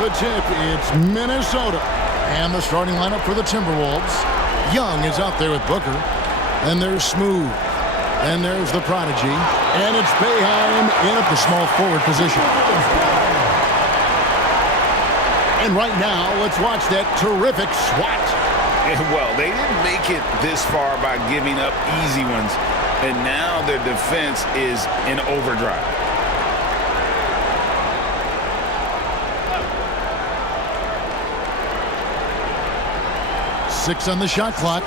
the tip, it's Minnesota. And the starting lineup for the Timberwolves. Young is out there with Booker. And there's Smooth. And there's the prodigy. And it's Boeheim in at the small forward position. And right now, let's watch that terrific swat. Well, they didn't make it this far by giving up easy ones. And now their defense is in overdrive. Six on the shot clock.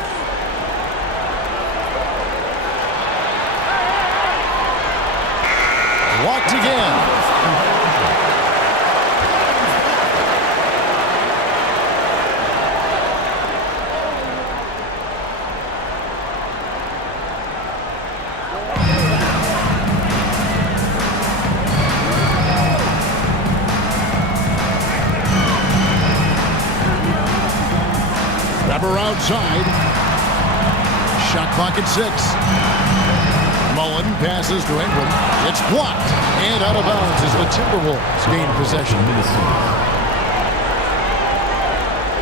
Walked again. Weber outside. Shot clock at 6. Mullen passes to Ingram. It's blocked and out of bounds as the Timberwolves gain possession.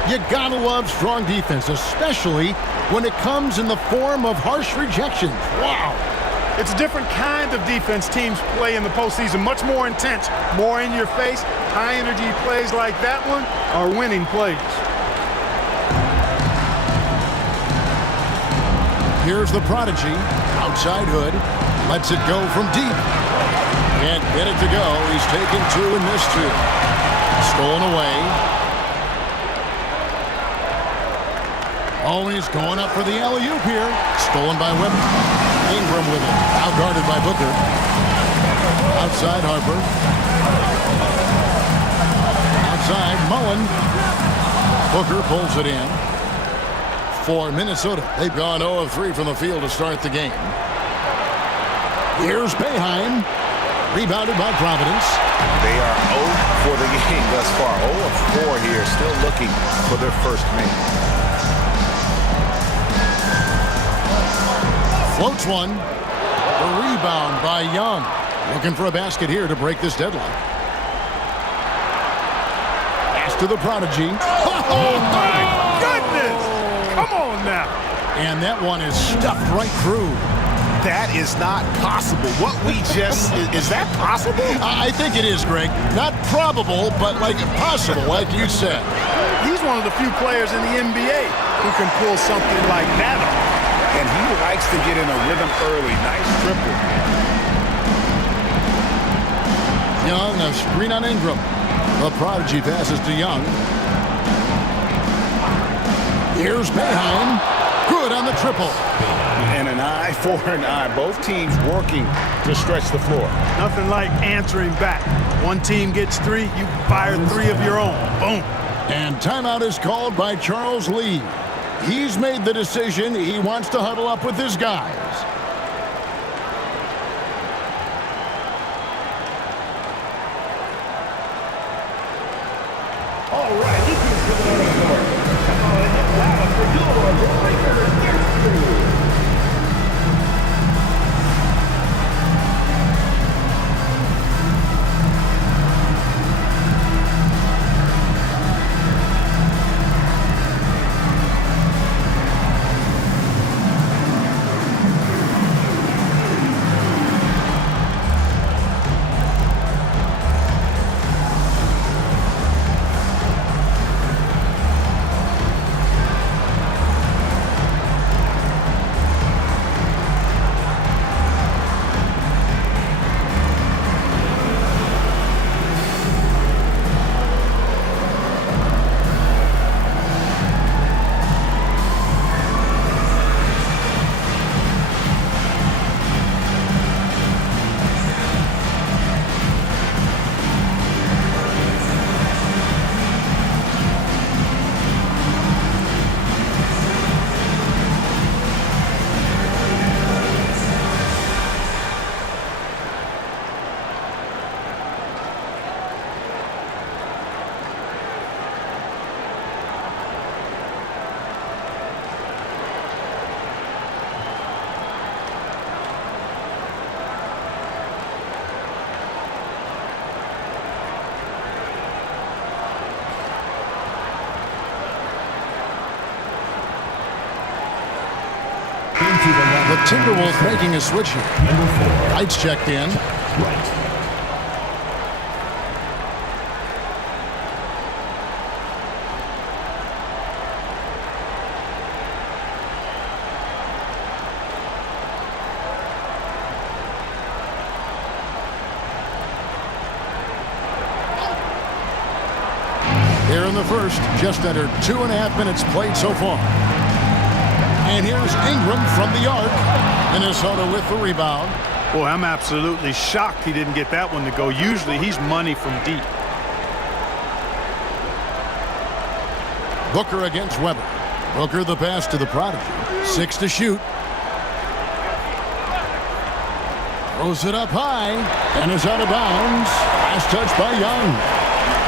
You gotta love strong defense, especially when it comes in the form of harsh rejections. Wow. It's a different kind of defense teams play in the postseason. Much more intense, more in your face. High energy plays like that one are winning plays. Here's the prodigy. Outside Hood. Lets it go from deep. Can't get it to go. He's taken 2 and missed 2. Stolen away. Oh, he's going up for the alley-oop here. Stolen by Weber. Ingram with it. Out guarded by Booker. Outside Harper. Outside Mullen. Booker pulls it in. For Minnesota, they've gone 0 of 3 from the field to start the game. Here's Boeheim. Rebounded by Providence. They are 0 for the game thus far. 0 of 4 here, still looking for their first make. Floats one. The rebound by Young. Looking for a basket here to break this deadlock. Pass to the prodigy. Oh, my goodness! Come on now. And that one is stuffed right through. That is not possible. What we just... is that possible? I think it is, Greg. Not probable, but like possible, like you said. He's one of the few players in the NBA who can pull something like that off. And he likes to get in a rhythm early. Nice triple. Young, a screen on Ingram. The prodigy passes to Young. Here's Boeheim. Good on the triple. And an eye for an eye. Both teams working to stretch the floor. Nothing like answering back. One team gets 3, you fire 3 of your own. Boom. And timeout is called by Charles Lee. He's made the decision he wants to huddle up with his guys. All right, this is the for your Lakers. Timberwolves making a switch here. Wright's checked in. Here in the first, just under 2.5 minutes played so far. And here's Ingram from the arc. Minnesota with the rebound. Boy, I'm absolutely shocked he didn't get that one to go. Usually he's money from deep. Booker against Weber. Booker the pass to the prodigy. 6 to shoot. Throws it up high and is out of bounds. Last touch by Young.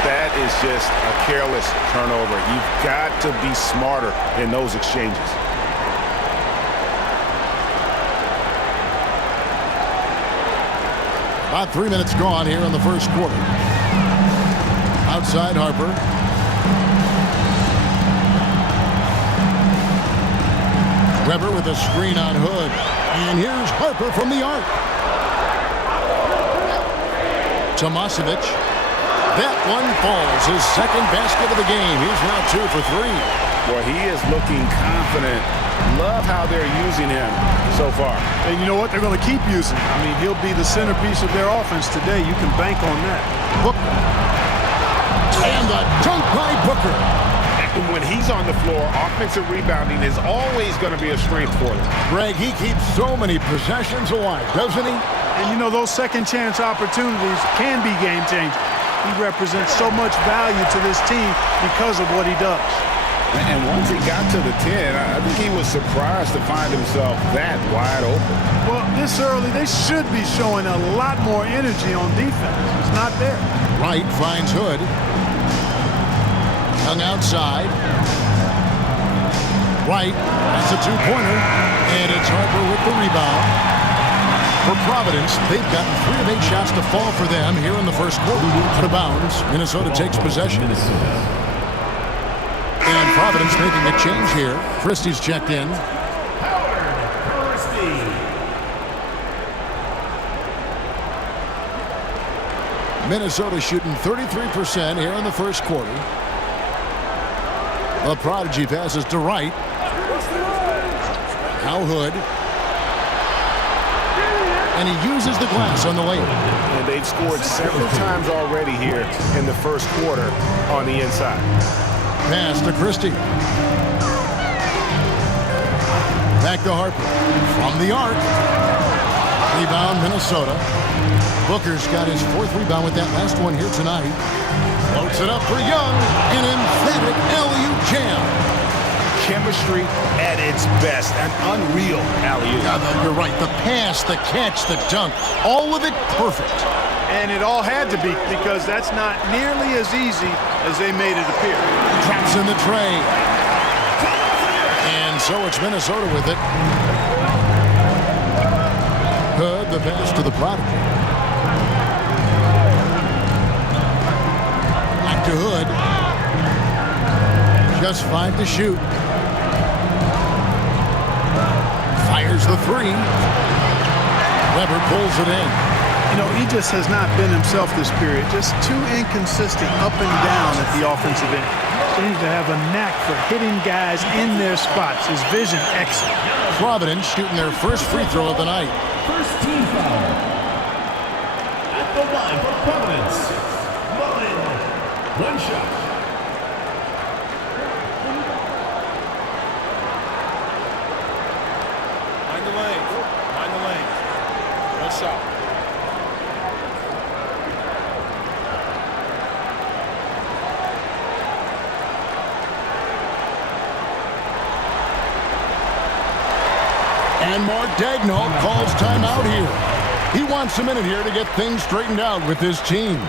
That is just a careless turnover. You've got to be smarter in those exchanges. About 3 minutes gone here in the first quarter. Outside Harper. Weber with a screen on Hood. And here's Harper from the arc. Tomasevic. That one falls. His second basket of the game. He's now 2 for 3. Boy, he is looking confident. Love how they're using him so far. And you know what? They're going to keep using him. I mean, he'll be the centerpiece of their offense today. You can bank on that. Booker. And the dunk by Booker. And when he's on the floor, offensive rebounding is always going to be a strength for them. Greg, he keeps so many possessions alive, doesn't he? And you know, those second chance opportunities can be game changers. He represents so much value to this team because of what he does. And once he got to the 10, I think he was surprised to find himself that wide open. Well, this early, they should be showing a lot more energy on defense. It's not there. Wright finds Hood. Young outside. Wright, that's a two-pointer. And it's Harper with the rebound. For Providence, they've gotten 3 of 8 shots to fall for them here in the first quarter. Out of bounds, Minnesota takes possession. And Providence making a change here. Christie's checked in. Minnesota shooting 33% here in the first quarter. The prodigy passes to Wright. Now Hood. And he uses the glass on the layup. And they've scored several times already here in the first quarter on the inside. Pass to Christie. Back to Harper. From the arc. Rebound Minnesota. Booker's got his 4th rebound with that last one here tonight. Floats it up for Young. An emphatic alley-oop jam. Chemistry at its best. An unreal alley-oop. Yeah, you're right. The pass, the catch, the dunk. All of it perfect. And it all had to be, because that's not nearly as easy as they made it appear. Traps in the tray. And so it's Minnesota with it. Hood, the pass to the prodigy. Back to Hood. Just 5 to shoot. Fires the 3. Weber pulls it in. You know, he just has not been himself this period. Just too inconsistent up and down at the offensive end. Seems to have a knack for hitting guys in their spots. His vision excellent. Providence shooting their first free throw of the night. First team foul. At the line for Providence, Mullen. 1 shot. Mind the lane. Mind the lane. 1 shot. And Mark Daigneault calls timeout here. He wants a minute here to get things straightened out with his team.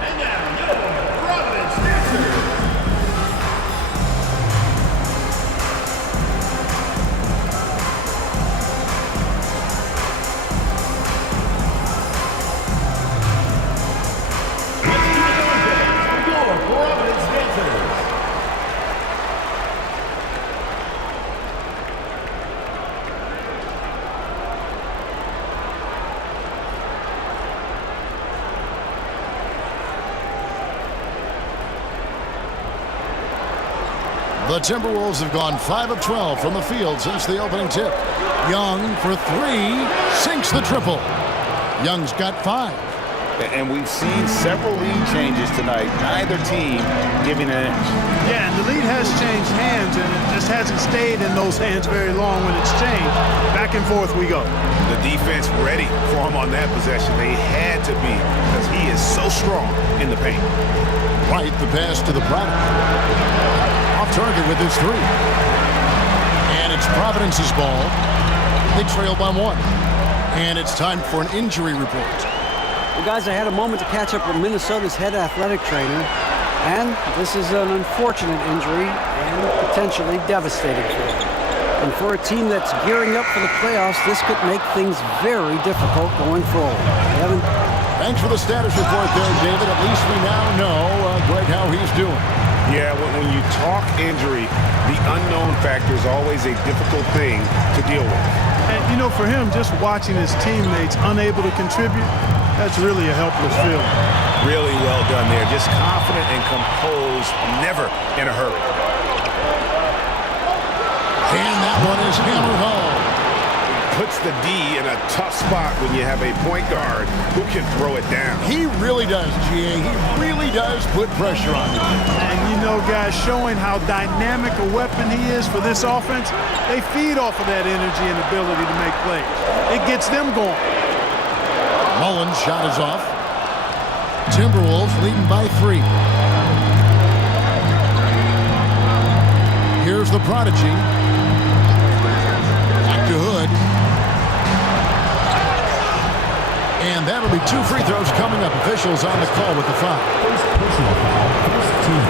And now, your Providence answer. Let's keep it going, The Timberwolves have gone 5 of 12 from the field since the opening tip. Young for 3, sinks the triple. Young's got 5. And we've seen several lead changes tonight, neither team giving an inch. Yeah, and the lead has changed hands, and it just hasn't stayed in those hands very long when it's changed. Back and forth we go. The defense ready for him on that possession. They had to be, because he is so strong in the paint. Right, the pass to the product. Off target with his 3. And it's Providence's ball. They trail by 1. And it's time for an injury report. Well, guys, I had a moment to catch up with Minnesota's head athletic trainer, and this is an unfortunate injury and potentially devastating for them. And for a team that's gearing up for the playoffs, this could make things very difficult going forward. Kevin? Thanks for the status report there, David. At least we now know, Greg, how he's doing. Yeah, when you talk injury, the unknown factor is always a difficult thing to deal with. And, you know, for him, just watching his teammates unable to contribute, that's really a helpless feeling. Really well done there. Just confident and composed, never in a hurry. And that one is hammered home. Puts the D in a tough spot when you have a point guard who can throw it down. He really does, GA. He really does put pressure on you. And, you know, guys, showing how dynamic a weapon he is for this offense, they feed off of that energy and ability to make plays. It gets them going. Mullen's shot is off. Timberwolves leading by 3. Here's the prodigy. Back to Hood. And that'll be 2 free throws coming up. Officials on the call with the foul. Personal foul, first team.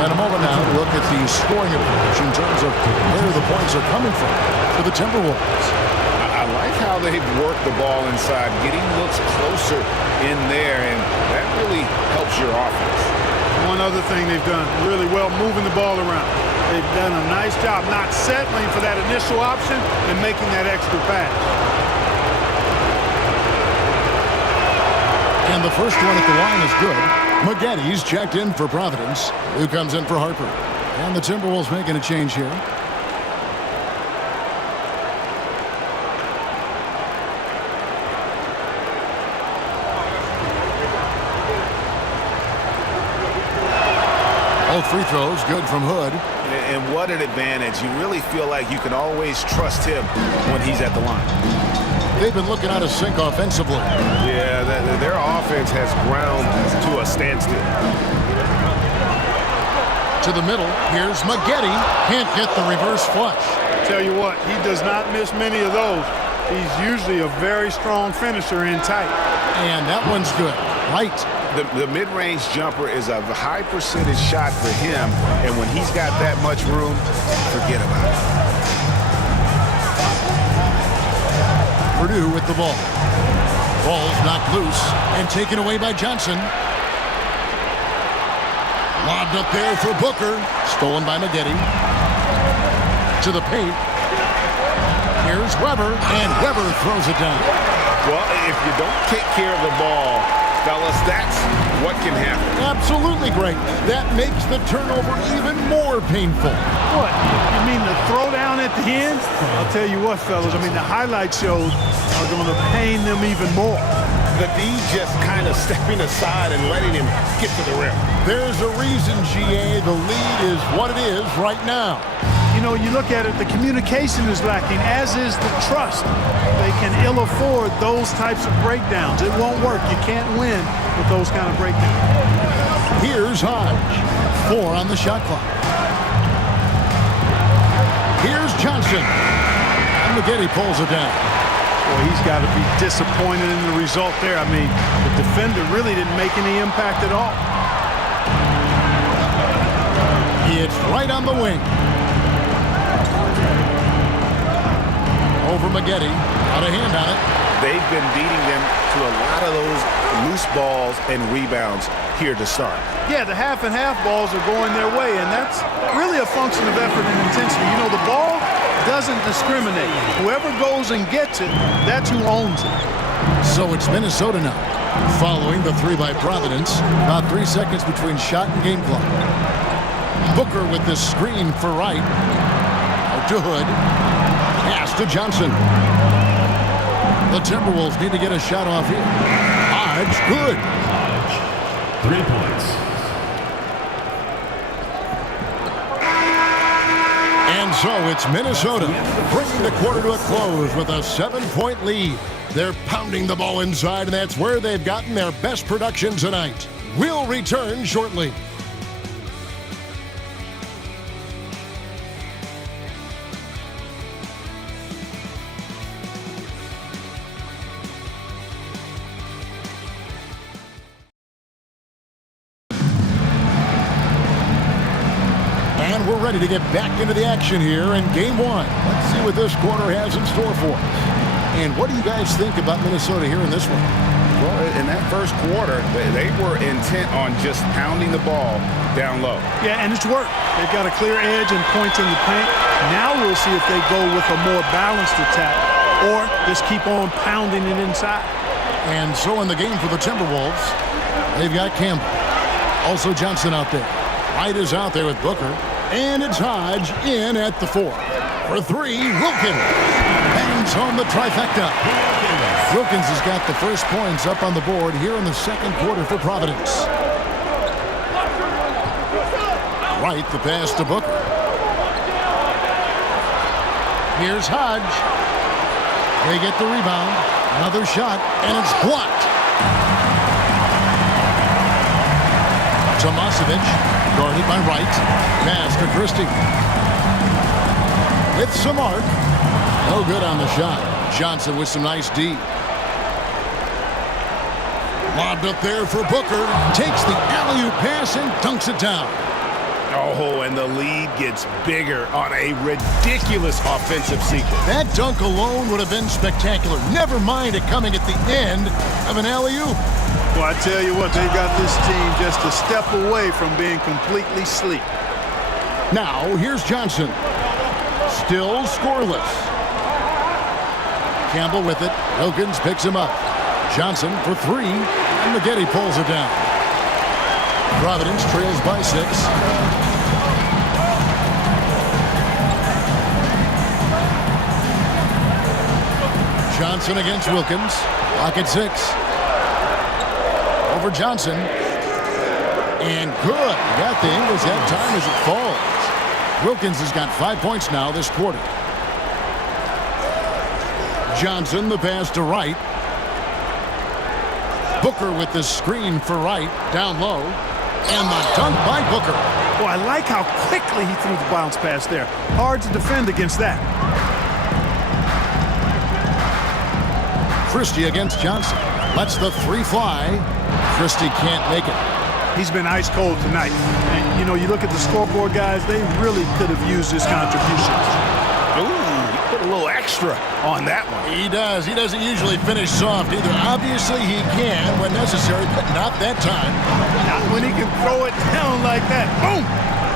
And a moment now to look at the scoring approach in terms of where the points are coming from for the Timberwolves. I like how they've worked the ball inside, getting looks closer in there, and that really helps your offense. One other thing they've done really well, moving the ball around. They've done a nice job not settling for that initial option and making that extra pass. And the first one at the line is good. Maggetti's checked in for Providence, who comes in for Harper. And the Timberwolves making a change here. Both free throws good from Hood. And what an advantage. You really feel like you can always trust him when he's at the line. They've been looking out of sync offensively. Yeah, their offense has ground to a standstill. To the middle, here's Maggetti. Can't get the reverse flush. Tell you what, he does not miss many of those. He's usually a very strong finisher in tight. And that one's good. Right. The mid-range jumper is a high percentage shot for him, and when he's got that much room, forget about it. Purdue with the ball. Ball's knocked loose and taken away by Johnson. Lobbed up there for Booker. Stolen by Maggetti. To the paint. Here's Weber, and Weber throws it down. Well, if you don't take care of the ball, fellas, that's what can happen. Absolutely great. That makes the turnover even more painful. What? You mean the throwdown at the end? I'll tell you what, fellas. I mean, the highlight shows are going to pain them even more. The D just kind of stepping aside and letting him get to the rim. There's a reason, GA, the lead is what it is right now. You know, you look at it, the communication is lacking, as is the trust. They can ill afford those types of breakdowns. It won't work. You can't win with those kind of breakdowns. Here's Hodge. 4 on the shot clock. Here's Johnson. And Maggetti pulls it down. Boy, he's got to be disappointed in the result there. I mean, the defender really didn't make any impact at all. It's right on the wing. Over Maggetti. Got a hand on it. They've been beating them to a lot of those loose balls and rebounds here to start. Yeah, the half and half balls are going their way, and that's really a function of effort and intensity. You know, the ball doesn't discriminate. Whoever goes and gets it, that's who owns it. So it's Minnesota now. Following the three by Providence, about 3 seconds between shot and game clock. Booker with the screen for Wright. Out to Hood. Pass to Johnson. The Timberwolves need to get a shot off here. Hodge, good. 3 points. And so it's Minnesota bringing the quarter to a close with a 7-point lead. They're pounding the ball inside, and that's where they've gotten their best production tonight. We'll return shortly. And we're ready to get back into the action here in Game 1. Let's see what this quarter has in store for us. And what do you guys think about Minnesota here in this one? Well, in that first quarter, they were intent on just pounding the ball down low. Yeah, and it's worked. They've got a clear edge and points in the paint. Now we'll see if they go with a more balanced attack or just keep on pounding it inside. And so in the game for the Timberwolves, they've got Campbell. Also Johnson out there. Wright is out there with Booker. And it's Hodge in at the 4. For 3, Wilkins. Bangs home the trifecta. Wilkins has got the first points up on the board here in the second quarter for Providence. Wright, the pass to Booker. Here's Hodge. They get the rebound. Another shot, and it's blocked. Tomasevic, guarded by Wright. Pass to Christie. With some arc. No good on the shot. Johnson with some nice D. Lobbed up there for Booker. Takes the alley-oop pass and dunks it down. Oh, and the lead gets bigger on a ridiculous offensive sequence. That dunk alone would have been spectacular. Never mind it coming at the end of an alley-oop. Well, I tell you what, they've got this team just a step away from being completely asleep. Now, here's Johnson. Still scoreless. Campbell with it. Wilkins picks him up. Johnson for 3. And Maggette pulls it down. Providence trails by 6. Johnson against Wilkins. Lock at 6. Over Johnson. And good. Got the Ingles that time as it falls. Wilkins has got 5 points now this quarter. Johnson, the pass to Wright. Booker with the screen for Wright. Down low. And the dunk by Booker. Well, I like how quickly he threw the bounce pass there. Hard to defend against that. Christie against Johnson. Lets the 3 fly. Christie can't make it. He's been ice cold tonight. And, you know, you look at the scoreboard, guys, they really could have used his contributions. Ooh, he put a little extra on that one. He does. He doesn't usually finish soft either. Obviously, he can when necessary, but not that time. Not when he can throw it down like that. Boom!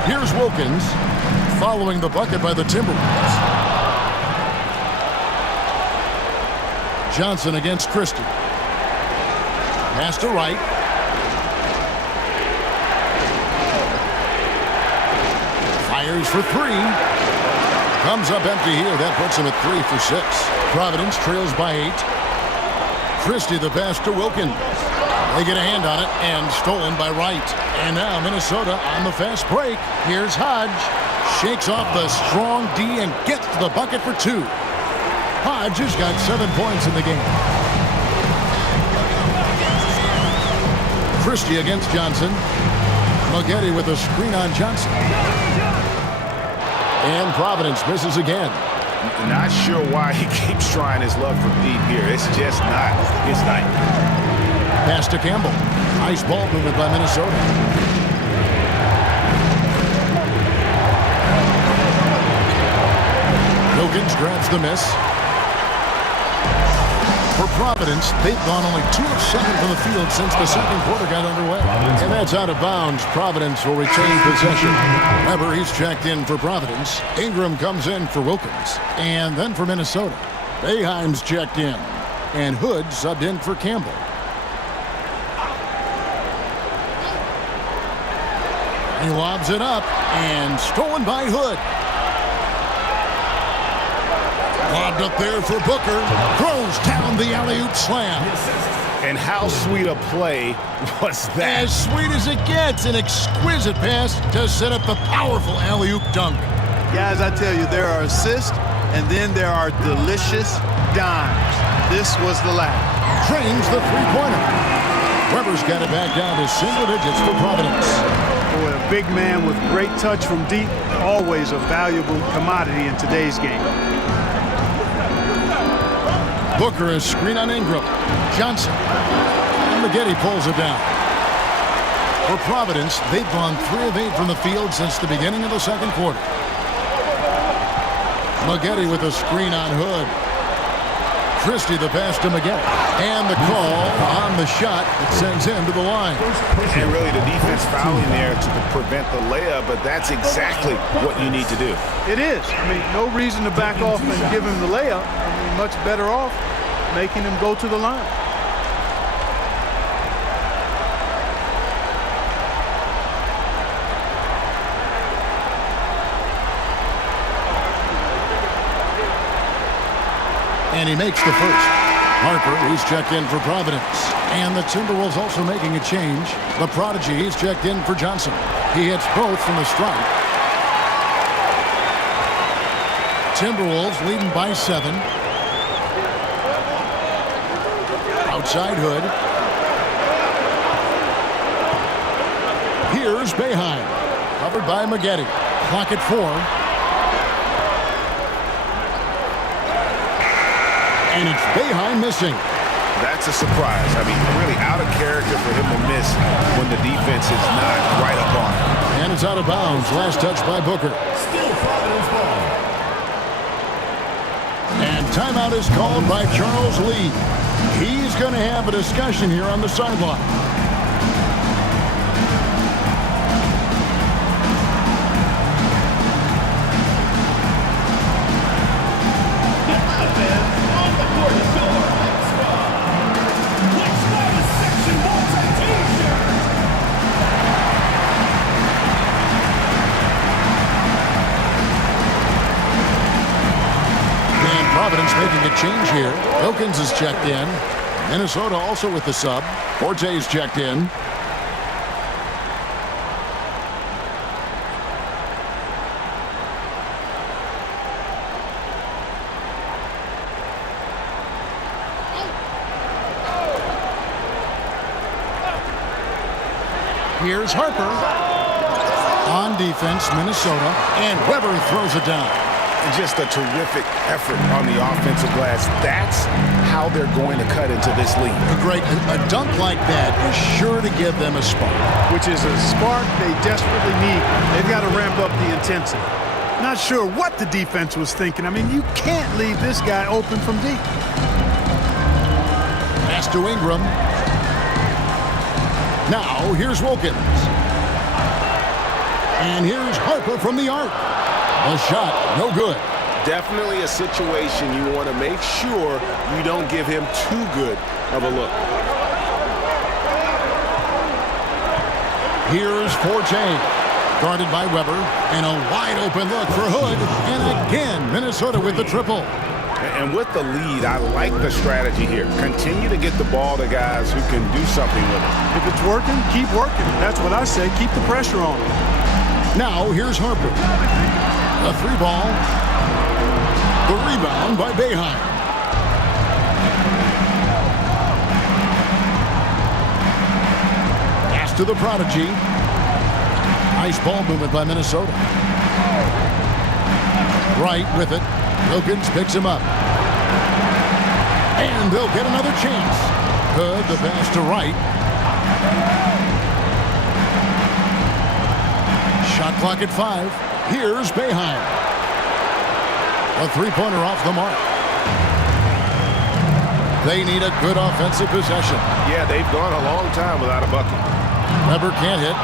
Here's Wilkins following the bucket by the Timberwolves. Johnson against Christie. Pass to Wright. Fires for 3. Comes up empty here. That puts him at 3 for 6. Providence trails by 8. Christie the pass to Wilkins. They get a hand on it and stolen by Wright. And now Minnesota on the fast break. Here's Hodge. Shakes off the strong D and gets to the bucket for 2. Hodge has got 7 points in the game. Christie against Johnson. Maggette with a screen on Johnson. And Providence misses again. Not sure why he keeps trying his luck for deep here. It's just not his night. Pass to Campbell. Nice ball movement by Minnesota. Wilkins grabs the miss. For Providence, they've gone only 2 of 7 from the field since the second quarter got underway. And that's out of bounds. Providence will retain possession. Remember, he's checked in for Providence. Ingram comes in for Wilkins. And then for Minnesota, Boeheim's checked in. And Hood subbed in for Campbell. He lobs it up and stolen by Hood. Lobbed up there for Booker. Throws down the alley-oop slam. And how sweet a play was that? As sweet as it gets, an exquisite pass to set up the powerful alley-oop dunk. Guys, I tell you, there are assists, and then there are delicious dimes. This was the last. Drains the three-pointer. Weber's got it back down to single digits for Providence. Boy, a big man with great touch from deep, always a valuable commodity in today's game. Booker is screen on Ingram. Johnson. And Maggette pulls it down. For Providence, they've gone 3 of 8 from the field since the beginning of the second quarter. Maggette with a screen on Hood. Christie the pass to Maggette. And the call on the shot that sends him to the line. And really the defense fouling there to prevent the layup, but that's exactly what you need to do. It is. I mean, no reason to back off and give him the layup. I mean, much better off making him go to the line. And he makes the first. Harper, he's checked in for Providence. And the Timberwolves also making a change. The Prodigy, he's checked in for Johnson. He hits both from the strike. Timberwolves leading by 7. Outside Hood. Here's Boeheim. Covered by Maggette. Clock at 4. And it's Boeheim missing. That's a surprise. I mean, really out of character for him to miss when the defense is not right up on him. And it's out of bounds. Last touch by Booker. Still Providence ball. And timeout is called by Charles Lee. He's going to have a discussion here on the sideline. Providence making a change here. Wilkins is checked in. Minnesota also with the sub. Forte's checked in. Here's Harper. On defense, Minnesota. And Weber throws it down. Just a terrific effort on the offensive glass. That's how they're going to cut into this league. A dunk like that is sure to give them a spark. Which is a spark they desperately need. They've got to ramp up the intensity. Not sure what the defense was thinking. I mean, you can't leave this guy open from deep. Pass to Ingram. Now, here's Wilkins. And here's Harper from the arc. A shot, no good. Definitely a situation you want to make sure you don't give him too good of a look. Here's Forte. Guarded by Weber. And a wide open look for Hood. And again, Minnesota with the triple. And with the lead, I like the strategy here. Continue to get the ball to guys who can do something with it. If it's working, keep working. That's what I say. Keep the pressure on. Now, here's Harper. A 3-ball. The rebound by Boeheim. Pass to the Prodigy. Nice ball movement by Minnesota. Wright with it. Wilkins picks him up. And they'll get another chance. Hood, the pass to Wright. Shot clock at 5. Here's Boeheim. A three-pointer off the mark. They need a good offensive possession. Yeah, they've gone a long time without a bucket. Weber can't hit.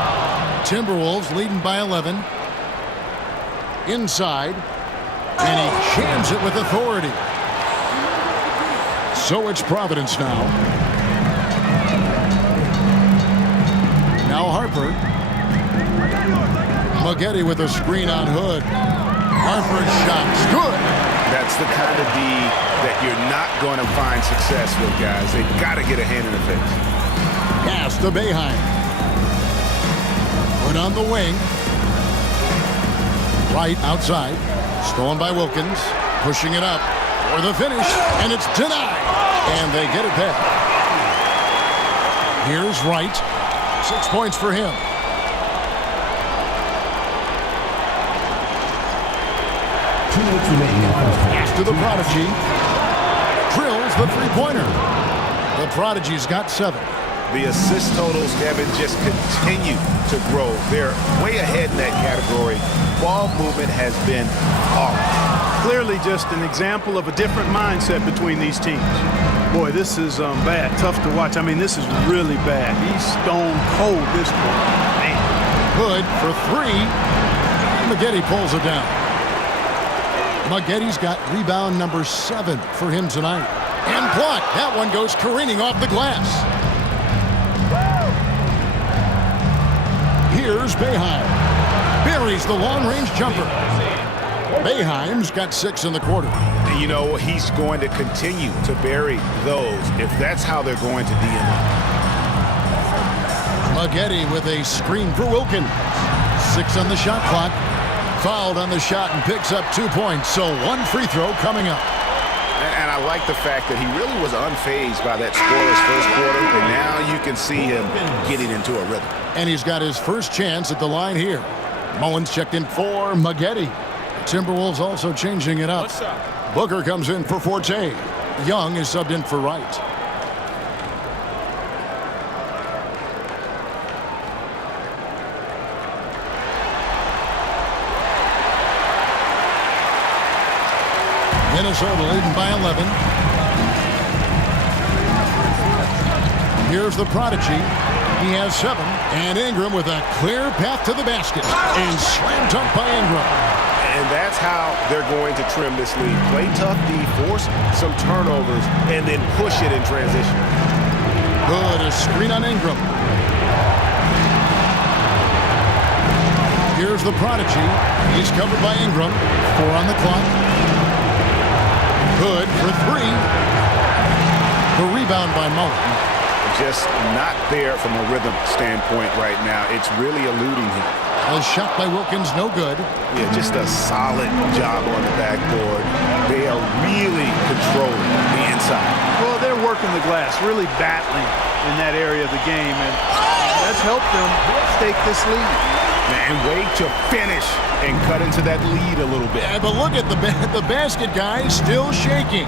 Timberwolves leading by 11. Inside. And he jams it with authority. So it's Providence now. Now Harper. Maggette with a screen on Hood. Harper's shot's good. That's the kind of D that you're not going to find success with, guys. They've got to get a hand in the face. Pass to Boeheim. Put on the wing. Right outside. Stolen by Wilkins. Pushing it up for the finish. And it's denied. And they get it back. Here's Wright. 6 points for him. 2 minutes remaining in the first half. Pass to the Prodigy. Drills the three-pointer. The Prodigy's got 7. The assist totals, Kevin, just continue to grow. They're way ahead in that category. Ball movement has been off. Clearly just an example of a different mindset between these teams. Boy, this is bad. Tough to watch. I mean, this is really bad. He's stone cold this point. Man. Hood for 3. Maggette pulls it down. Maggette's got rebound number 7 for him tonight. And blocked. That one goes careening off the glass. Here's Boeheim. Buries the long-range jumper. Boeheim's got 6 in the quarter. You know, he's going to continue to bury those if that's how they're going to D him. Maggette with a screen for Wilkins. 6 on the shot clock. Fouled on the shot and picks up 2 points. So 1 free throw coming up. And I like the fact that he really was unfazed by that scoreless first quarter. And now you can see him getting into a rhythm. And he's got his first chance at the line here. Mullins checked in for Maggette. Timberwolves also changing it up. Booker comes in for Forte. Young is subbed in for Wright. Minnesota leading by 11. Here's the Prodigy. He has 7. And Ingram with a clear path to the basket. And slam dunk by Ingram. And that's how they're going to trim this lead. Play tough D, force some turnovers, and then push it in transition. Good, a screen on Ingram. Here's the Prodigy. He's covered by Ingram. 4 on the clock. Good for 3. The rebound by Mullen. Just not there from a rhythm standpoint right now. It's really eluding him. A shot by Wilkins, no good. Yeah, just a solid job on the backboard. They are really controlling the inside. Well, they're working the glass, really battling in that area of the game, and that's helped them stake this lead. And wait to finish and cut into that lead a little bit. Yeah, but look at the basket guy still shaking.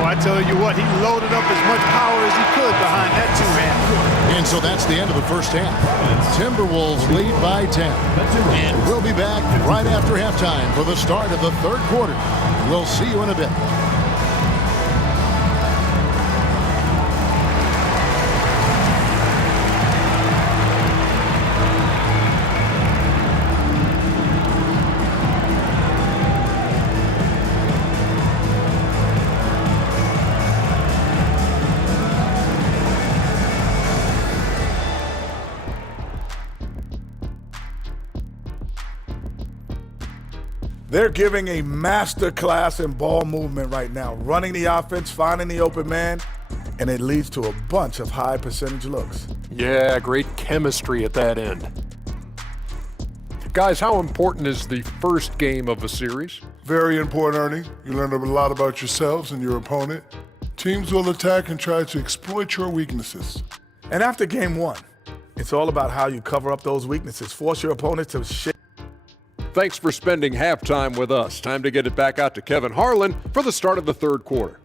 Well, I tell you what, he loaded up as much power as he could behind that two-hand. And so that's the end of the first half. Timberwolves lead by 10. And we'll be back right after halftime for the start of the third quarter. We'll see you in a bit. They're giving a master class in ball movement right now, running the offense, finding the open man, and it leads to a bunch of high percentage looks. Yeah, great chemistry at that end. Guys, how important is the first game of a series? Very important, Ernie. You learn a lot about yourselves and your opponent. Teams will attack and try to exploit your weaknesses. And after game 1, it's all about how you cover up those weaknesses, force your opponent to shake. Thanks for spending halftime with us. Time to get it back out to Kevin Harlan for the start of the third quarter.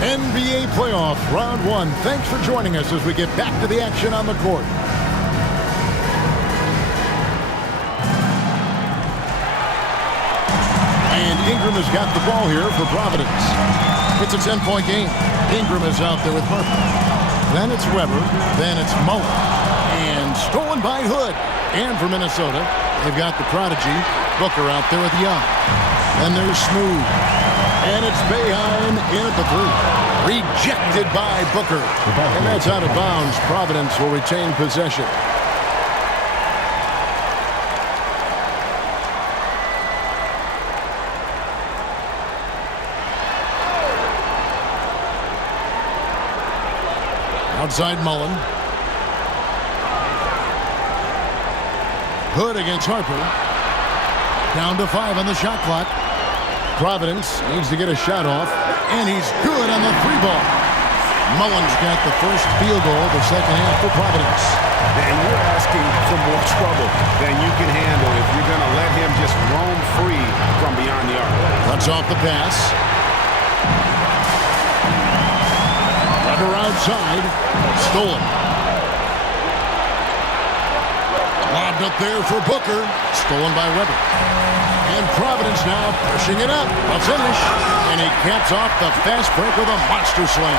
NBA playoff round 1. Thanks for joining us as we get back to the action on the court. And Ingram has got the ball here for Providence. It's a 10-point game. Ingram is out there with Harper. Then it's Weber. Then it's Mullen. And stolen by Hood. And for Minnesota, they've got the prodigy, Booker, out there with Young. And there's Smooth. And it's Boeheim in at the 3. Rejected by Booker. And that's out of bounds. Providence will retain possession. Outside Mullen. Hood against Harper. Down to 5 on the shot clock. Providence needs to get a shot off, and he's good on the 3-ball. Mullen's got the first field goal of the second half for Providence. And you're asking for more trouble than you can handle if you're going to let him just roam free from beyond the arc. Cuts off the pass. Weber outside. Stolen. Lobbed up there for Booker. Stolen by Weber. And Providence now pushing it up. A finish. And he caps off the fast break with a monster slam.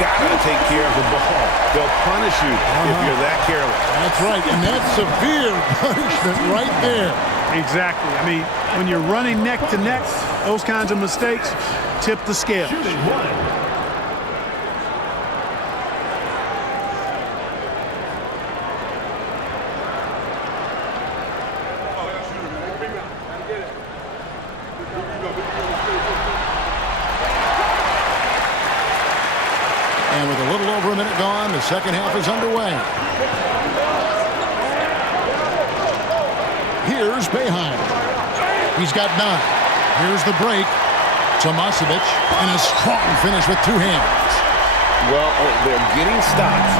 Gotta take care of the ball. They'll punish you if you're that careless. That's right. And that's severe punishment right there. Exactly. I mean, when you're running neck to neck, those kinds of mistakes tip the scale. Shooting 1. And with a little over a minute gone, the second half is underway. Here's Boeheim. He's got 9. Here's the break. Tomasevich, and a strong finish with 2 hands. Well, they're getting stops,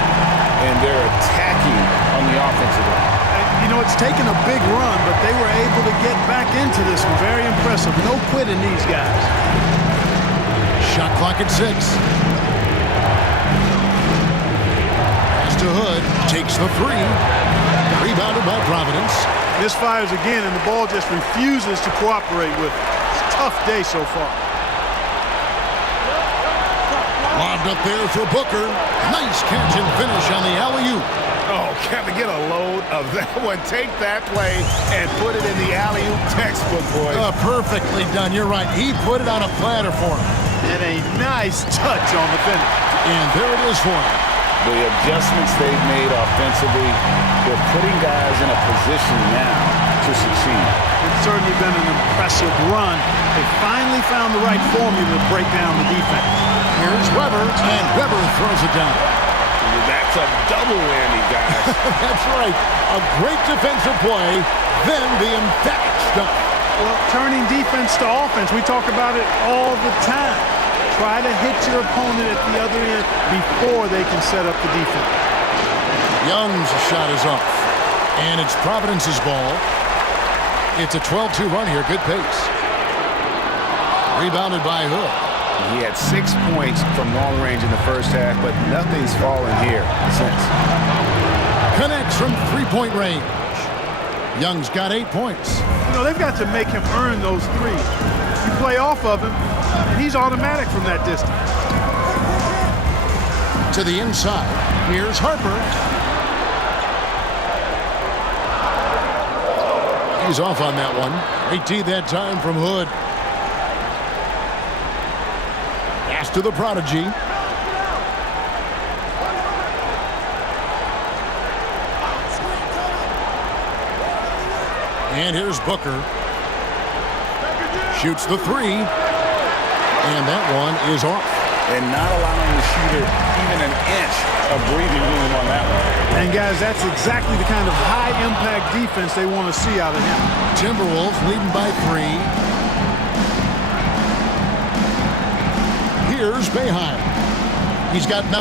and they're attacking on the offensive line. You know, it's taken a big run, but they were able to get back into this one. Very impressive. No quitting these guys. Shot clock at 6. Pass to Hood. Takes the 3. Rebounded by Providence. This fires again, and the ball just refuses to cooperate with it. It's a tough day so far. Lobbed up there for Booker. Nice catch and finish on the alley-oop. Oh, can we get a load of that one? Take that play and put it in the alley-oop textbook, boys. Perfectly done. You're right. He put it on a platter for him. And a nice touch on the finish. And there it is for him. The adjustments they've made offensively, they're putting guys in a position now to succeed. It's certainly been an impressive run. They finally found the right formula to break down the defense. Here's Weber, and Weber throws it down. That's a double whammy, guys. That's right. A great defensive play, then the emphatic stuff. Well, turning defense to offense, we talk about it all the time. Try to hit your opponent at the other end before they can set up the defense. Young's shot is off. And it's Providence's ball. It's a 12-2 run here. Good pace. Rebounded by Hood. He had 6 points from long range in the first half, but nothing's fallen here since. Connects from 3-point range. Young's got 8 points. You know, they've got to make him earn those threes. You play off of him, and he's automatic from that distance. To the inside. Here's Harper. He's off on that one. 18 that time from Hood. Pass to the prodigy. And here's Booker. Shoots the 3. And that one is off. And not allowing the shooter even an inch of breathing room on that one. And guys, that's exactly the kind of high-impact defense they want to see out of him. Timberwolves leading by 3. Here's Boeheim. He's got 9.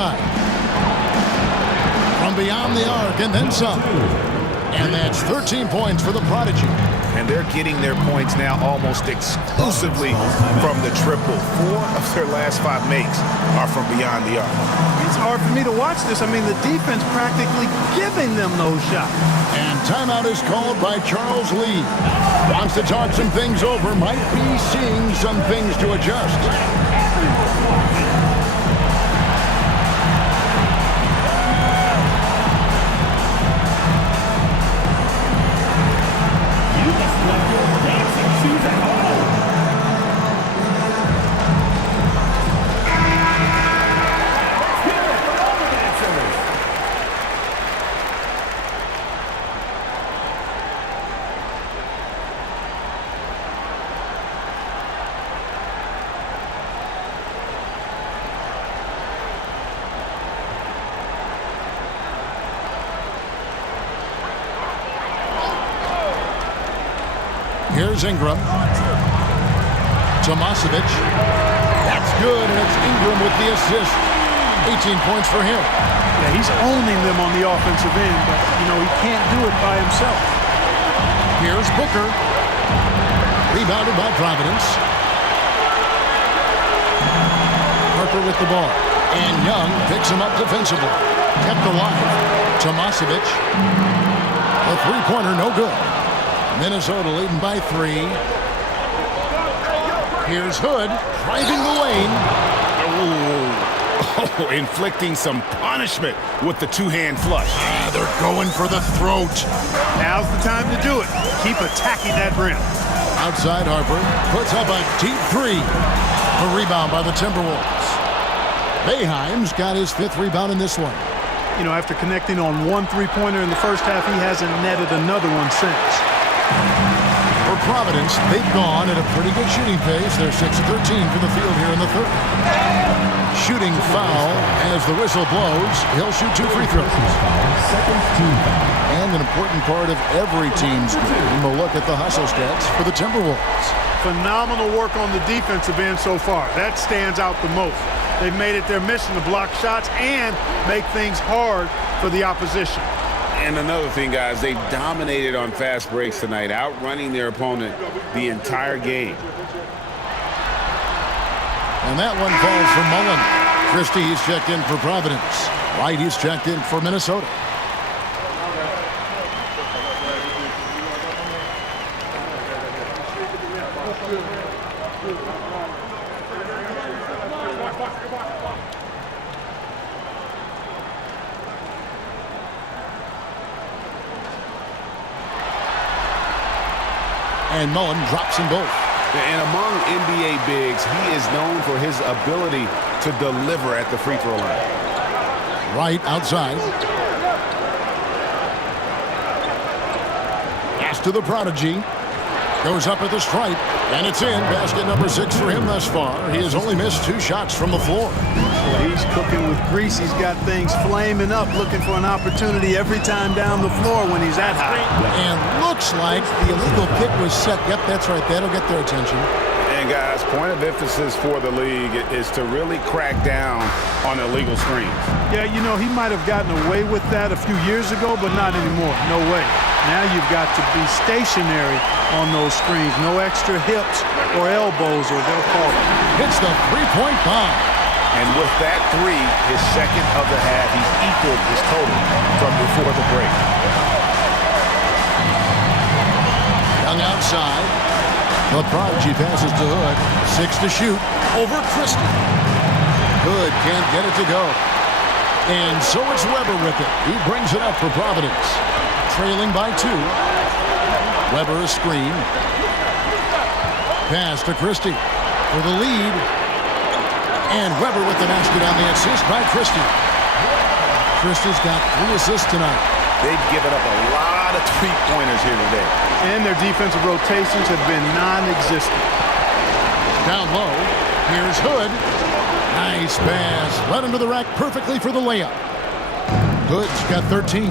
From beyond the arc and then some. And that's 13 points for the prodigy. And they're getting their points now almost exclusively from the triple. 4 of their last 5 makes are from beyond the arc. It's hard for me to watch this. I mean, the defense practically giving them those shots. And timeout is called by Charles Lee. Wants to talk some things over. Might be seeing some things to adjust. Here's Ingram. Tomasevic. That's good, and it's Ingram with the assist. 18 points for him. Yeah, he's owning them on the offensive end, but, you know, he can't do it by himself. Here's Booker. Rebounded by Providence. Harper with the ball. And Young picks him up defensively. Kept alive. Tomasevic. A three-pointer, no good. Minnesota leading by 3. Here's Hood driving the lane. Oh, inflicting some punishment with the two-hand flush. They're going for the throat. Now's the time to do it. Keep attacking that rim. Outside Harper puts up a deep 3. A rebound by the Timberwolves. Boeheim's got his 5th rebound in this one. You know, after connecting on 1 3-pointer in the first half, he hasn't netted another one since. For Providence, they've gone at a pretty good shooting pace. They're 6 of 13 for the field here in the third. Shooting foul as the whistle blows. He'll shoot 2 free throws. And an important part of every team's game, a look at the hustle stats for the Timberwolves. Phenomenal work on the defensive end so far. That stands out the most. They've made it their mission to block shots and make things hard for the opposition. And another thing, guys, they've dominated on fast breaks tonight, outrunning their opponent the entire game. And that one falls for Mullen. Christie, he's checked in for Providence. White, he's checked in for Minnesota. And Mullen drops them both. And among NBA bigs, he is known for his ability to deliver at the free throw line. Right outside. Pass to the prodigy. Goes up at the stripe, and it's in. Basket number 6 for him thus far. He has only missed 2 shots from the floor. He's cooking with grease. He's got things flaming up, looking for an opportunity every time down the floor when he's that high. And looks like the illegal pick was set. Yep, that's right. That'll get their attention. And, guys, point of emphasis for the league is to really crack down on illegal screens. Yeah, you know, he might have gotten away with that a few years ago, but not anymore. No way. Now you've got to be stationary on those screens. No extra hips or elbows, or they'll call it. Hits the three-point bomb. And with that 3, his second of the half, he's equaled his total from before the break. Young outside. The prodigy passes to Hood. 6 to shoot. Over Christie. Hood can't get it to go. And so it's Weber with it. He brings it up for Providence. Trailing by 2. Weber a screen. Pass to Christie for the lead. And Weber with the basket on the assist by Christie. Christie's got 3 assists tonight. They've given up a lot of three-pointers here today. And their defensive rotations have been non-existent. Down low. Here's Hood. Nice pass. Right into the rack perfectly for the layup. Hood's got 13.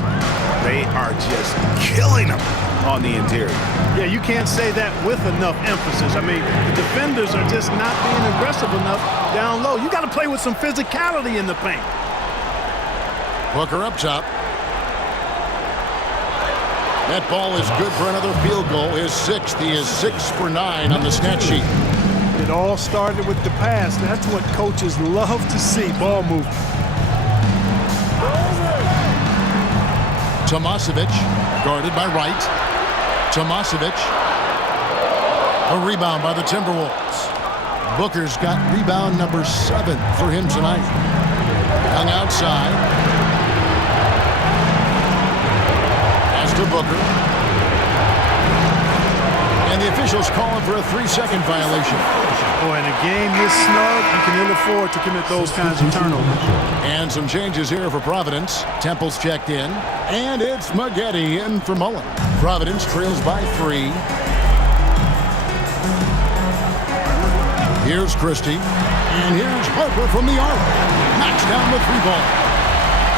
They are just killing them on the interior. Yeah, you can't say that with enough emphasis. I mean, the defenders are just not being aggressive enough down low. You got to play with some physicality in the paint. Booker up top. That ball is good for another field goal. His 6th. He is 6 for 9 on the stat sheet. It all started with the pass. That's what coaches love to see, ball movement. Tomasevic, guarded by Wright. Tomasevic. A rebound by the Timberwolves. Booker's got rebound number 7 for him tonight. Young outside. Pass to Booker. And the officials calling for a 3-second violation. Boy, in a game this snug, you can ill afford to commit those kinds of turnovers. And some changes here for Providence. Temple's checked in. And it's Maggette in for Mullen. Providence trails by 3. Here's Christie. And here's Harper from the arc. Knocks down the 3 ball.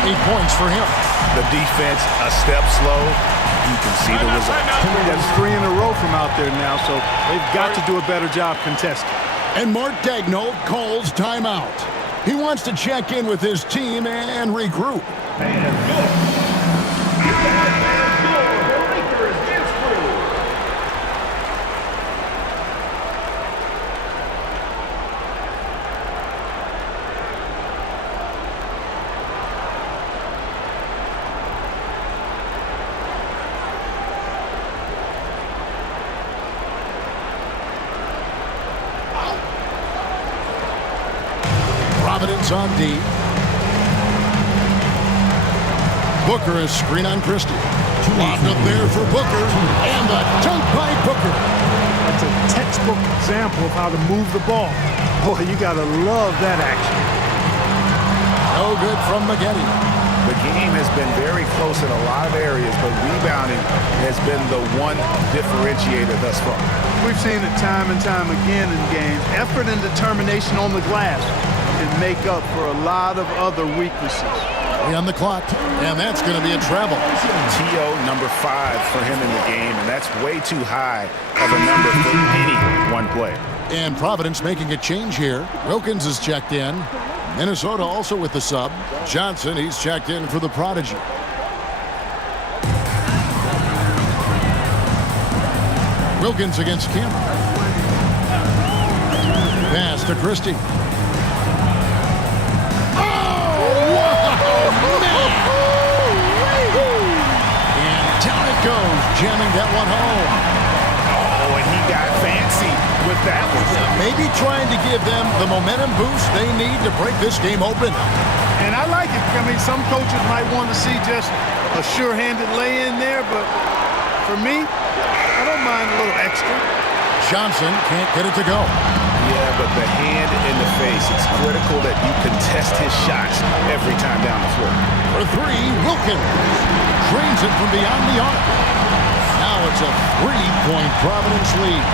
8 points for him. The defense a step slow. You can see see the results. That's 3 in a row from out there now, so they've got to do a better job contesting. And Mark Daigneault calls timeout. He wants to check in with his team and regroup. Providence on D. Booker is screen on Christie. Lobbed up there for Booker, and the dunk by Booker. That's a textbook example of how to move the ball. Boy, you got to love that action. No good from Maggette. The game has been very close in a lot of areas, but rebounding has been the one differentiator thus far. We've seen it time and time again in games. Effort and determination on the glass can make up for a lot of other weaknesses. On the clock, and that's going to be a travel. TO number 5 for him in the game, and that's way too high of a number for any one player. And Providence making a change here. Wilkins is checked in. Minnesota also with the sub. Johnson, he's checked in for the Prodigy. Wilkins against Campbell. Pass to Christie. Goes, jamming that one home. Oh, and he got fancy with that one. Maybe trying to give them the momentum boost they need to break this game open. And I like it. I mean, some coaches might want to see just a sure-handed lay-in there, but for me, I don't mind a little extra. Johnson can't get it to go. Yeah, but the hand in the face, it's critical that you contest his shots every time down the floor. For 3, Wilkins drains it from beyond the arc. Now it's a 3-point Providence lead.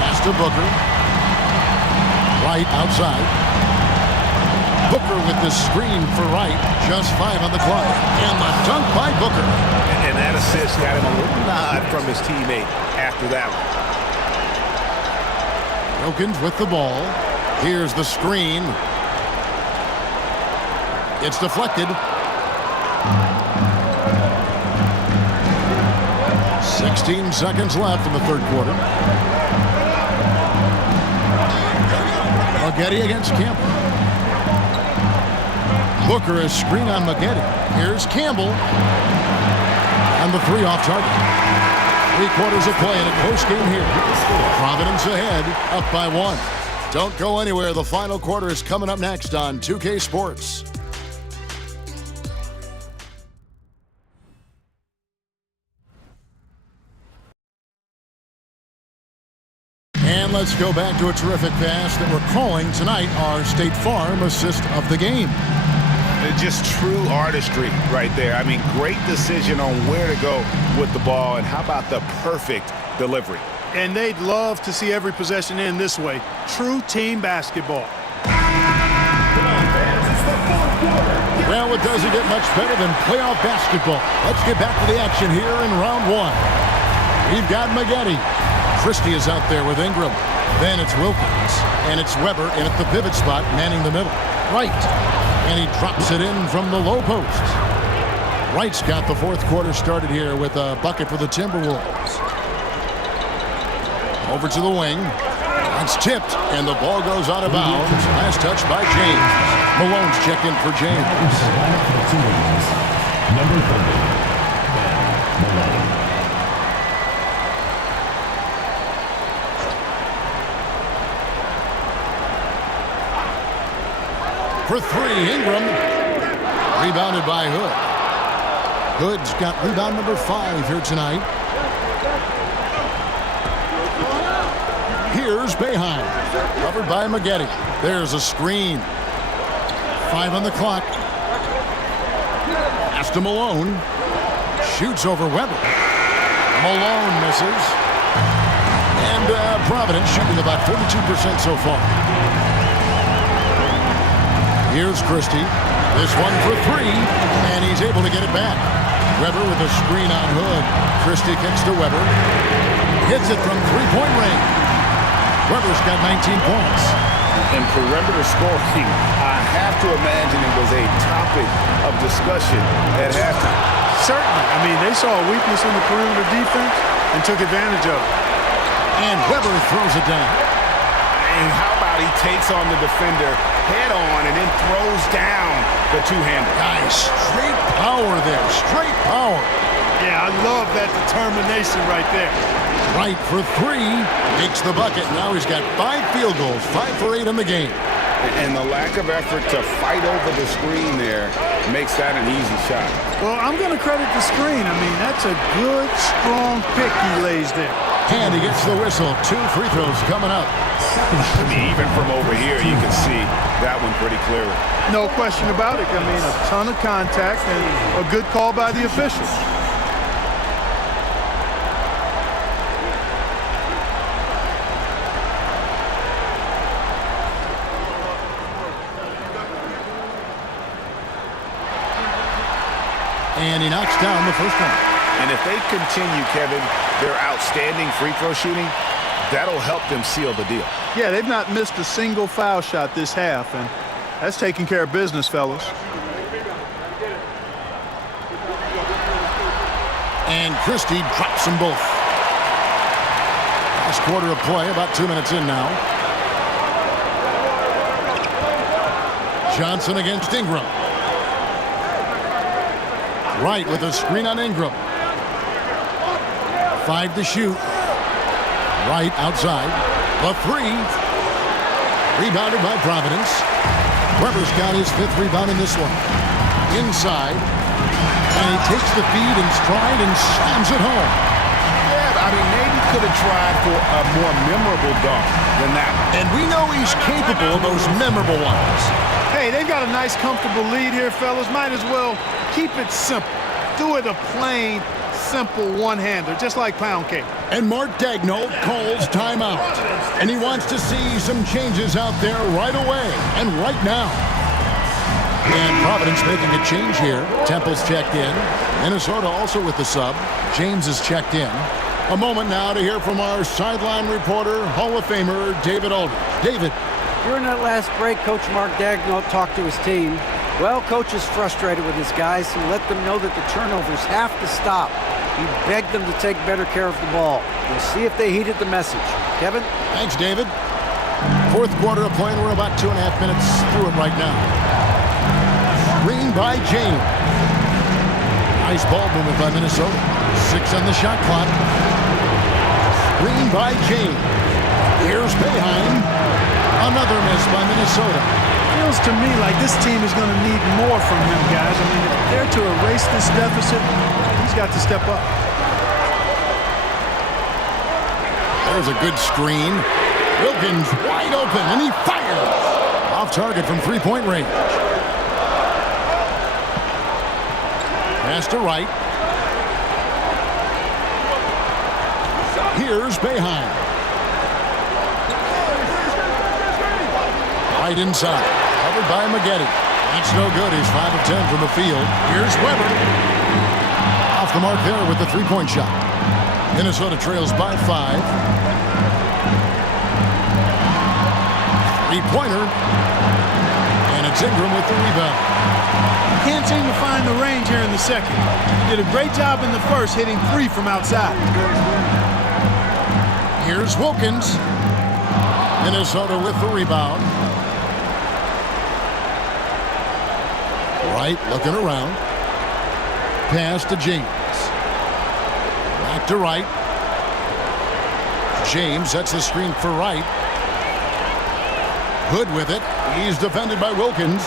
Pass to Booker. Wright outside. Booker with the screen for Wright. Just 5 on the clock. And the dunk by Booker. And that assist got him a little nod from his teammate after that one. Wilkins with the ball. Here's the screen. It's deflected. 16 seconds left in the third quarter. Maggette against Campbell. Booker is screen on Maggette. Here's Campbell. And the 3 off target. 3 quarters of play in a close game here. Providence ahead, up by 1. Don't go anywhere. The final quarter is coming up next on 2K Sports. And let's go back to a terrific pass that we're calling tonight our State Farm assist of the game. Just true artistry right there. I mean, great decision on where to go with the ball, and how about the perfect delivery? And they'd love to see every possession end this way. True team basketball. Well, it doesn't get much better than playoff basketball. Let's get back to the action here in round 1. We've got Maggette. Christie is out there with Ingram. Then it's Wilkins. And it's Weber in at the pivot spot, manning the middle. Wright. And he drops it in from the low post. Wright's got the fourth quarter started here with a bucket for the Timberwolves. Over to the wing. It's tipped, and the ball goes out of bounds. Last touch by James. Malone's checked in for James. Number 30, Malone. For 3, Ingram. Rebounded by Hood. Hood's got rebound number 5 here tonight. Here's Boeheim. Covered by Maggette. There's a screen. 5 on the clock. Pass to Malone. Shoots over Weber. Malone misses. And Providence shooting about 42% so far. Here's Christie. This one for 3, and he's able to get it back. Weber with a screen on Hood. Christie kicks to Weber. Hits it from three-point range. Weber's got 19 points. And perimeter scoring, I have to imagine it was a topic of discussion at halftime. Certainly. I mean, they saw a weakness in the perimeter defense and took advantage of it. And Weber throws it down. And how about he takes on the defender head on and then throws down the two-hander. Nice. Straight power there. Straight power. Yeah, I love that determination right there. Right for three. Makes the bucket. Now he's got 5 field goals. 5 for 8 in the game. And the lack of effort to fight over the screen there makes that an easy shot. Well, I'm going to credit the screen. I mean, that's a good, strong pick he lays there. And he gets the whistle. 2 free throws coming up. I mean, even from over here, you can see that one pretty clearly. No question about it. I mean, a ton of contact and a good call by the officials. And he knocks down the first one. And if they continue, Kevin, their outstanding free throw shooting, that'll help them seal the deal. Yeah, they've not missed a single foul shot this half, and that's taking care of business, fellas. And Christie drops them both. Last quarter of play, about 2 minutes in now. Johnson against Ingram. Wright with a screen on Ingram. 5 to shoot. Wright outside. The 3. Rebounded by Providence. Weber's got his 5th rebound in this one. Inside. And he takes the feed in stride and slams it home. Yeah, I mean, maybe could have tried for a more memorable dunk than that one. And we know he's capable of those memorable ones. Hey, they've got a nice, comfortable lead here, fellas. Might as well keep it simple. Do it a plain, simple one-hander, just like pound cake. And Mark Daigneault calls timeout. And he wants to see some changes out there right away and right now. And Providence making a change here. Temple's checked in. Minnesota also with the sub. James is checked in. A moment now to hear from our sideline reporter, Hall of Famer David Aldridge. David. During that last break, Coach Mark Daigneault talked to his team. Well, Coach is frustrated with his guys. He let them know that the turnovers have to stop. He begged them to take better care of the ball. We'll see if they heeded the message. Kevin? Thanks, David. 4th quarter of play, and we're about 2.5 minutes through it right now. Screen by James. Nice ball movement by Minnesota. 6 on the shot clock. Screen by James. Here's Boeheim. Another miss by Minnesota. Feels to me like this team is going to need more from him, guys. I mean, if they're to erase this deficit, he's got to step up. There's a good screen. Wilkins wide open, and he fires. Off target from three-point range. Pass to Wright. Here's Boeheim. Right inside. Covered by Maggette. That's no good. He's 5 of 10 from the field. Here's Weber. Off the mark there with the three-point shot. Minnesota trails by 5. Three-pointer. And it's Ingram with the rebound. Can't seem to find the range here in the second. Did a great job in the first, hitting 3 from outside. Here's Wilkins. Minnesota with the rebound. Wright looking around. Pass to James. Back to Wright. James sets the screen for Wright. Hood with it. He's defended by Wilkins.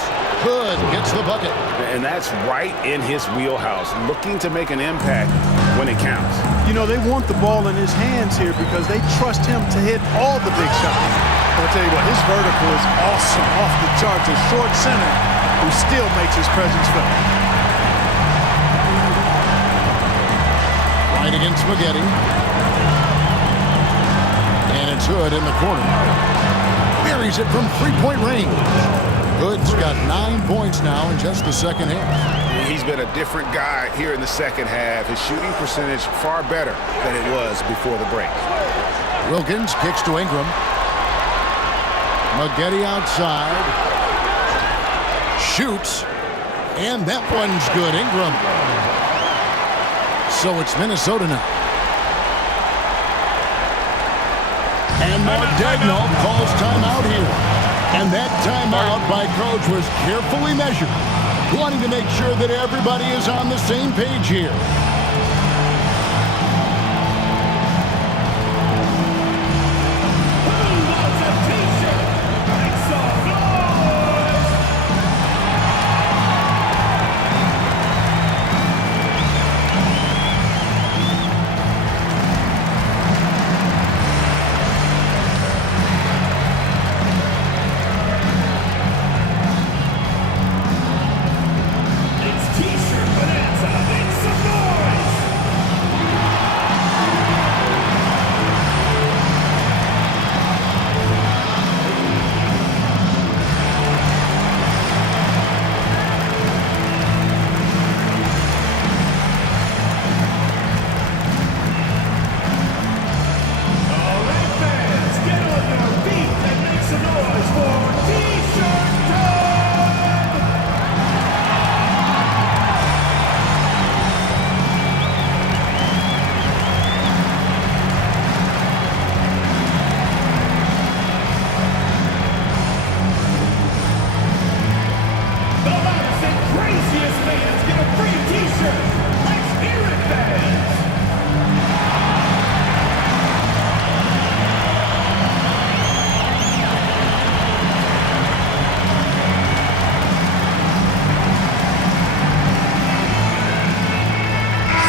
Hood gets the bucket. And that's right in his wheelhouse, looking to make an impact when it counts. You know, they want the ball in his hands here because they trust him to hit all the big shots. But I'll tell you what, his vertical is awesome, off the charts. A short center who still makes his presence felt. Right against Maggette. And it's Hood in the corner. Buries it from three-point range. Hood's got 9 points now in just the second half. He's been a different guy here in the second half. His shooting percentage far better than it was before the break. Wilkins kicks to Ingram. Maggette outside. Shoots. And that one's good. Ingram. So it's Minnesota now. And Dagnall calls timeout here. And that timeout by Coach was carefully measured, wanting to make sure that everybody is on the same page here.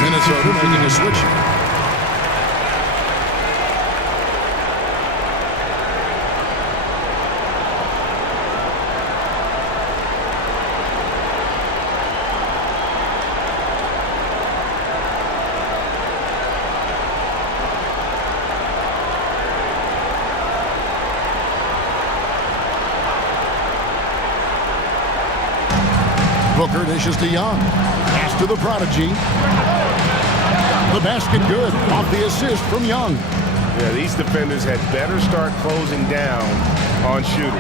Minnesota making a switch. Booker dishes to Young. Pass to the prodigy. The basket good. Off the assist from Young. Yeah, these defenders had better start closing down on shooting.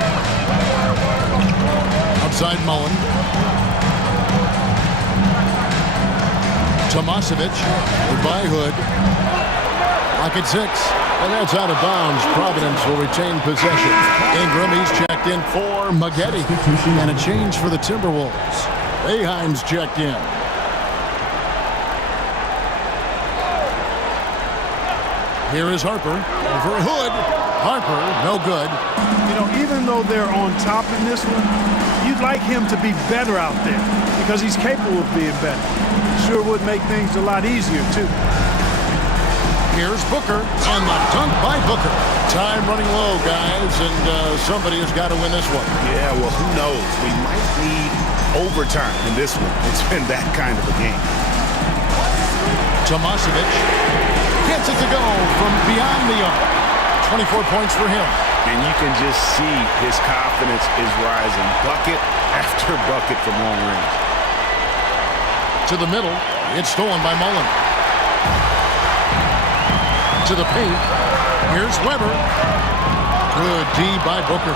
Outside Mullen. Tomasevich. Goodbye Hood. Lock at 6. And that's out of bounds. Providence will retain possession. Ingram, he's checked in for Maggette. And a change for the Timberwolves. Boeheim's checked in. Here is Harper over Hood. Harper, no good. You know, even though they're on top in this one, you'd like him to be better out there because he's capable of being better. Sure would make things a lot easier, too. Here's Booker, and the dunk by Booker. Time running low, guys, and somebody has got to win this one. Yeah, well, who knows? We might need overtime in this one. It's been that kind of a game. Tomasevich gets it to go from beyond the arc. 24 points for him. And you can just see his confidence is rising. Bucket after bucket from long range. To the middle. It's stolen by Mullen. To the paint. Here's Weber. Good D by Booker.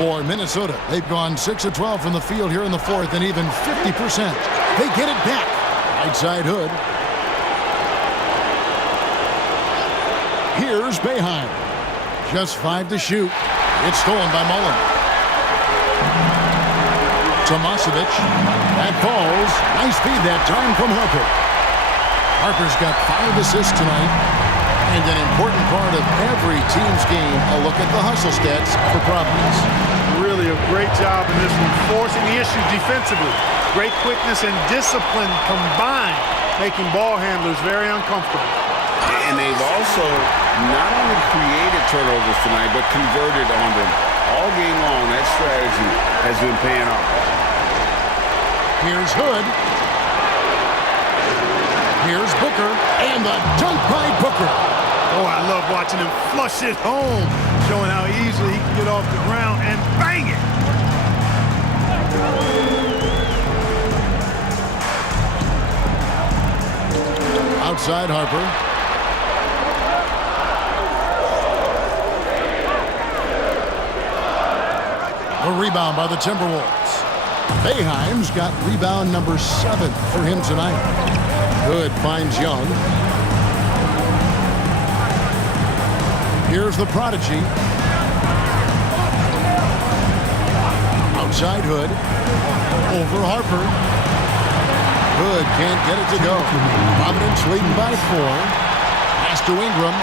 For Minnesota, they've gone 6 of 12 from the field here in the fourth and even 50%. They get it back. Right side Hood. Here's Boeheim. Just 5 to shoot. It's stolen by Mullen. Tomasevich. That falls. Nice feed that time from Harper. Harper's got 5 assists tonight. And an important part of every team's game, a look at the hustle stats for Providence. Really a great job in this one, forcing the issue defensively. Great quickness and discipline combined, making ball handlers very uncomfortable. And they've also not only created turnovers tonight, but converted on them. All game long, that strategy has been paying off. Here's Hood. Here's Booker, and the dunk by Booker. Oh, I love watching him flush it home, showing how easily he can get off the ground and bang it. Outside Harper. A rebound by the Timberwolves. Boeheim's got rebound number 7 for him tonight. Good finds Young. Here's the prodigy. Outside Hood. Over Harper. Hood can't get it to go. Providence leading by 4. Pass to Ingram.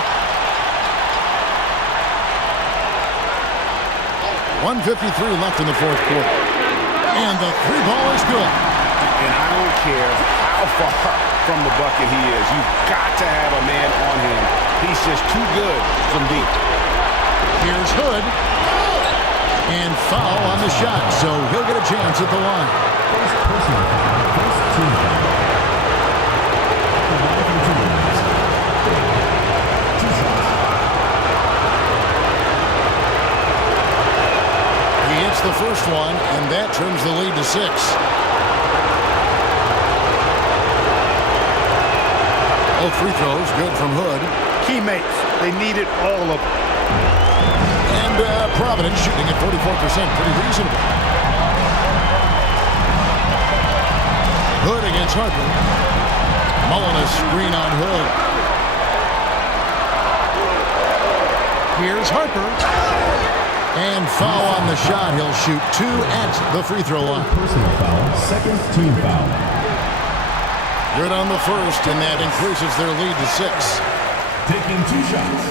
1:53 left in the fourth quarter. And the 3-ball is good. And I don't care how far from the bucket he is. You've got to have a man on him. He's just too good from deep. Here's Hood. And foul on the shot, so he'll get a chance at the line. He hits the first one, and that turns the lead to 6. Both free throws good from Hood. Teammates, they needed all of them. And Providence shooting at 44%. Pretty reasonable. Hood against Harper. Mullen a screen on Hood. Here's Harper. And foul on the shot. He'll shoot 2 at the free throw line. Personal foul, second team foul. Good on the first, and that increases their lead to 6. Taking 2 shots.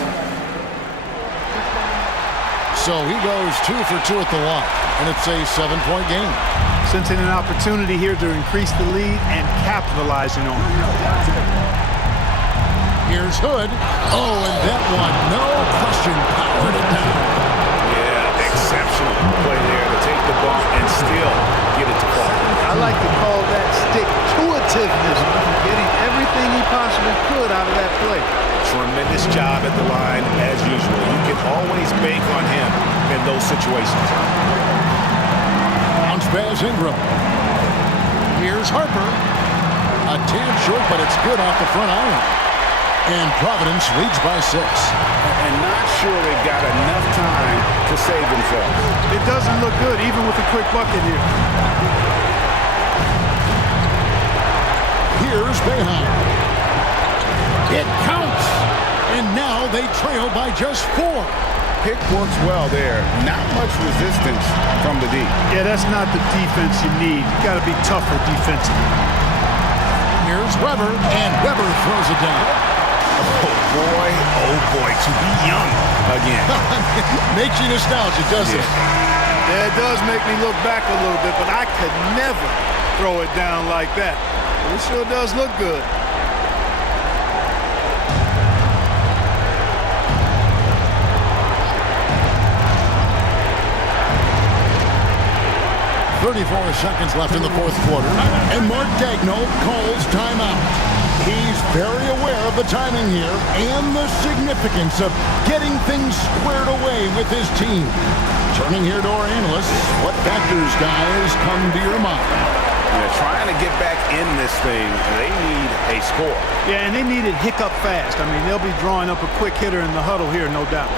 So he goes 2 for 2 at the line, and it's a 7-point game. Sensing an opportunity here to increase the lead and capitalizing on it. Here's Hood. Oh, and that one, no question, powered it down. Yeah, exceptional play there to take the ball and still get it to fall. I like to call that stick-to-itiveness, getting everything he possibly could out of that play. Tremendous job at the line as usual. You can always bank on him in those situations. Bounce pass Ingram. Here's Harper. A tad short, but it's good off the front iron. And Providence leads by 6. And not sure they've got enough time to save themselves. It doesn't look good, even with a quick bucket here. Here's Boeheim. It counts. And now they trail by just 4. Pick works well there. Not much resistance from the D. Yeah, that's not the defense you need. You got to be tougher defensively. Here's Weber, and Weber throws it down. Oh boy, to be young again. Makes you nostalgic, doesn't it? Yeah, it does make me look back a little bit, but I could never throw it down like that. It sure does look good. Seconds left in the fourth quarter, and Mark Daigneault calls timeout. He's very aware of the timing here and the significance of getting things squared away with his team. Turning here to our analysts, what factors, guys, come to your mind? Yeah, trying to get back in this thing, they need a score. Yeah, and they need it hiccup fast. I mean, they'll be drawing up a quick hitter in the huddle here, no doubt.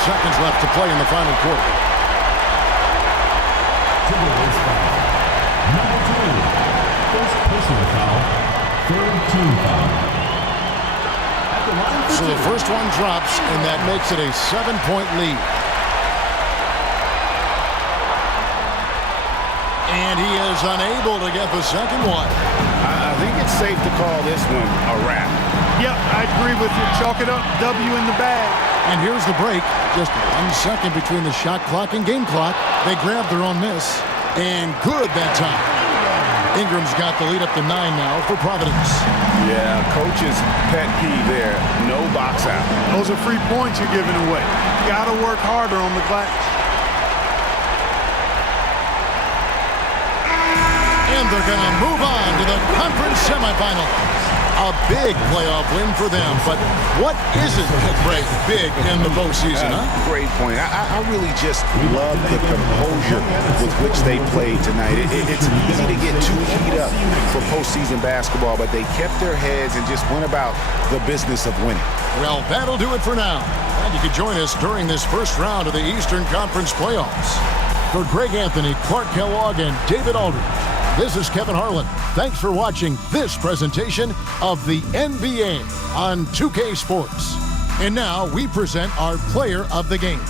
Seconds left to play in the final quarter. Number 2, first personal foul, third team foul. So the first one drops, and that makes it a 7-point lead. And he is unable to get the second one. I think it's safe to call this one a wrap. Yep, I agree with you. Chalk it up, W in the bag. And here's the break. Just 1 second between the shot clock and game clock. They grabbed their own miss. And good that time. Ingram's got the lead up to 9 now for Providence. Yeah, coach's pet peeve there. No box out. Those are free points you're giving away. Got to work harder on the glass. And And they're going to move on to the conference semifinals. A big playoff win for them, but what isn't big in the postseason, huh? Great point. I really just love the composure with which they played tonight. It's easy to get too heated up for postseason basketball, but they kept their heads and just went about the business of winning. Well, that'll do it for now. And you can join us during this first round of the Eastern Conference playoffs. For Greg Anthony, Clark Kellogg, and David Aldridge, this is Kevin Harlan. Thanks for watching this presentation of the NBA on 2K Sports. And now we present our player of the game.